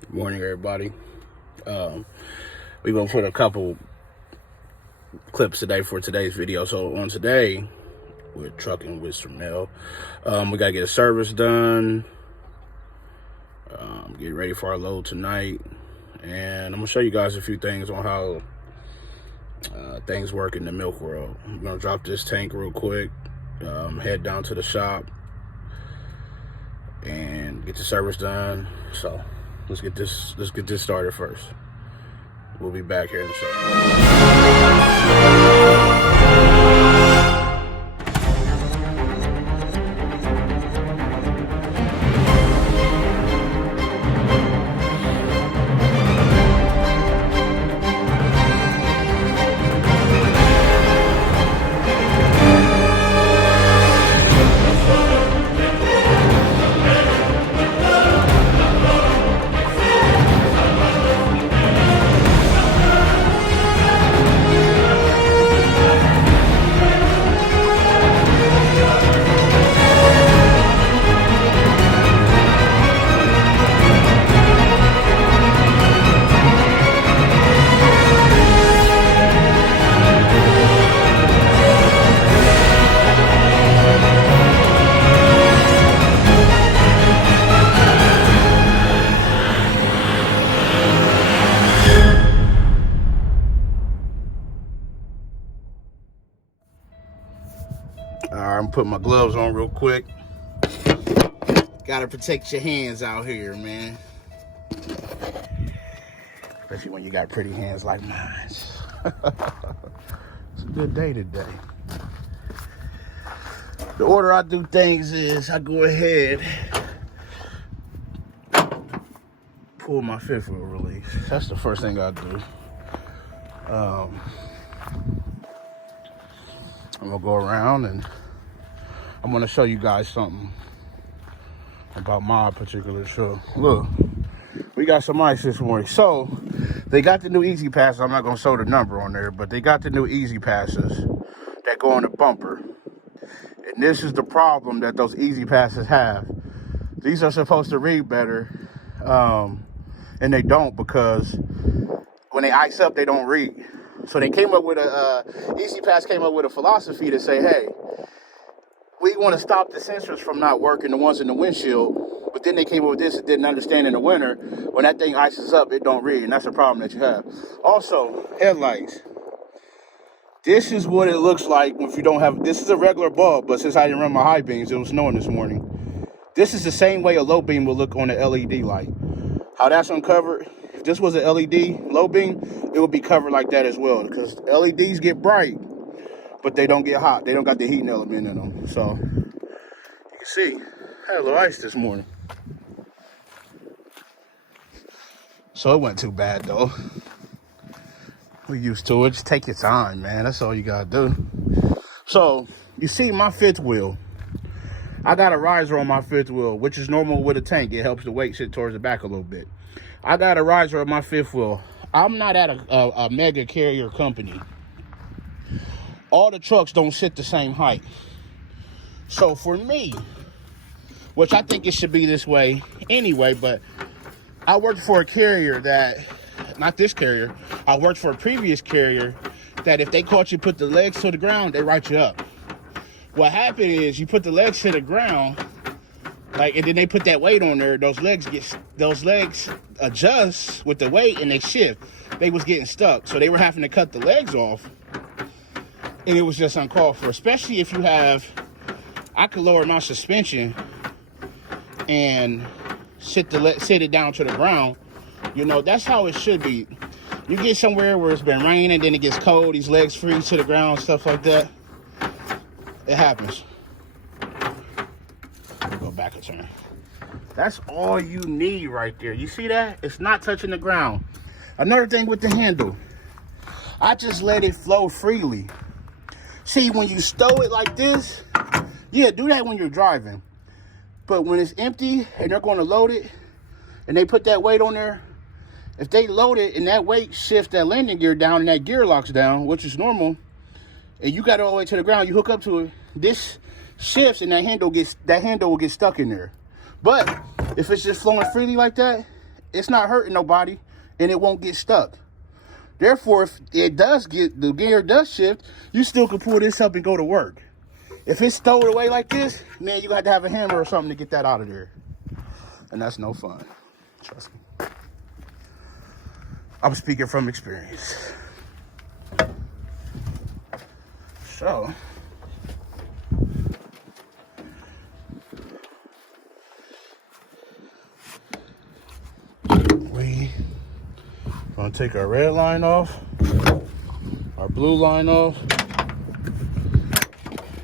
Good morning, everybody. We're going to put a couple clips today for today's video. So on today, we're trucking with some mail. We got to get a service done, get ready for our load tonight. And I'm going to show you guys a few things on how things work in the milk world. I'm going to drop this tank real quick, head down to the shop, and get the service done. So let's get this started first. We'll be back here in a second. I'm putting my gloves on real quick. Gotta protect your hands out here, man. Especially when you got pretty hands like mine. It's a good day today. The order I do things is I go ahead, pull my fifth wheel release. That's the first thing I do. I'm gonna go around and I'm gonna show you guys something about my particular truck. Look, we got some ice this morning. So they got the new easy passes. I'm not gonna show the number on there, but they got the new easy passes that go on the bumper. And this is the problem that those easy passes have. These are supposed to read better, and they don't, because when they ice up, they don't read. So they came up with Easy Pass came up with a philosophy to say, hey, we want to stop the sensors from not working, the ones in the windshield. But then they came up with this and didn't understand in the winter, when that thing ices up, it don't read. And that's a problem that you have. Also, headlights. This is what it looks like if you don't have, this is a regular bulb, but since I didn't run my high beams, it was snowing this morning. This is the same way a low beam will look on an LED light. How that's uncovered, if this was an LED low beam, it would be covered like that as well, because LEDs get bright, but they don't get hot. They don't got the heating element in them. So you can see, I had a little ice this morning. So it wasn't too bad though. We used to it. Just take your time, man. That's all you gotta do. So you see my fifth wheel. I got a riser on my fifth wheel, which is normal with a tank. It helps the weight sit towards the back a little bit. I got a riser on my fifth wheel. I'm not at a mega carrier company. All the trucks don't sit the same height. So for me, which I think it should be this way anyway, but I worked for a carrier that, not this carrier, I worked for a previous carrier that if they caught you put the legs to the ground, they write you up. What happened is you put the legs to the ground, like, and then they put that weight on there, those legs adjust with the weight and they shift. They was getting stuck, so they were having to cut the legs off, and it was just uncalled for. Especially if you have, I could lower my suspension and sit it down to the ground. You know, that's how it should be. You get somewhere where it's been raining, then it gets cold, these legs freeze to the ground, stuff like that. It happens. Let me go back a turn. That's all you need right there. You see that? It's not touching the ground. Another thing with the handle, I just let it flow freely. See, when you stow it like this, yeah, do that when you're driving. But when it's empty and they're going to load it, and they put that weight on there, if they load it and that weight shifts that landing gear down and that gear locks down, which is normal, and you got it all the way to the ground, you hook up to it, this shifts and that handle will get stuck in there. But if it's just flowing freely like that, it's not hurting nobody, and it won't get stuck. Therefore, if it does get, the gear does shift, you still can pull this up and go to work. If it's stowed away like this, man, you got to have a hammer or something to get that out of there. And that's no fun. Trust me. I'm speaking from experience. So, we gonna take our red line off, our blue line off,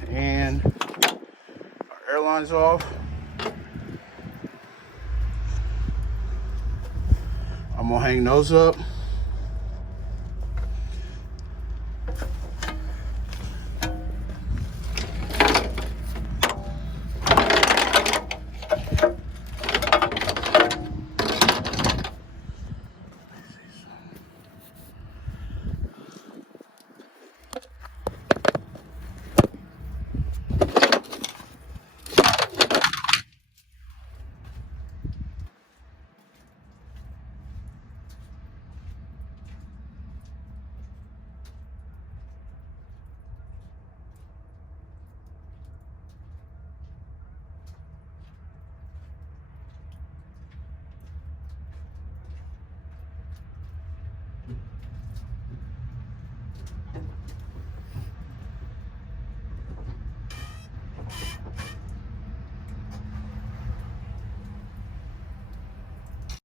and our air lines off. I'm gonna hang those up.